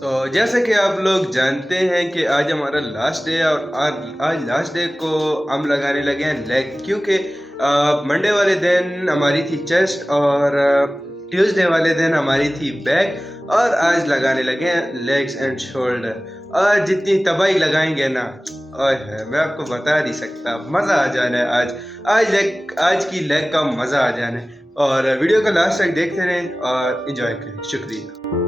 तो जैसे कि आप लोग जानते हैं कि आज हमारा लास्ट डे है और आज लास्ट डे को हम लगाने लगे हैं लेग, क्योंकि मंडे वाले दिन हमारी थी चेस्ट और ट्यूसडे वाले दिन हमारी थी बैक और आज लगाने लगे हैं लेग्स एंड शोल्डर। और जितनी तबाही लगाएंगे ना, ओए है मैं आपको बता नहीं सकता, मज़ा आ जाना है। आज की लेग का मज़ा आ जाना है। और वीडियो को लास्ट तक देखते रहें और एंजॉय करें। शुक्रिया।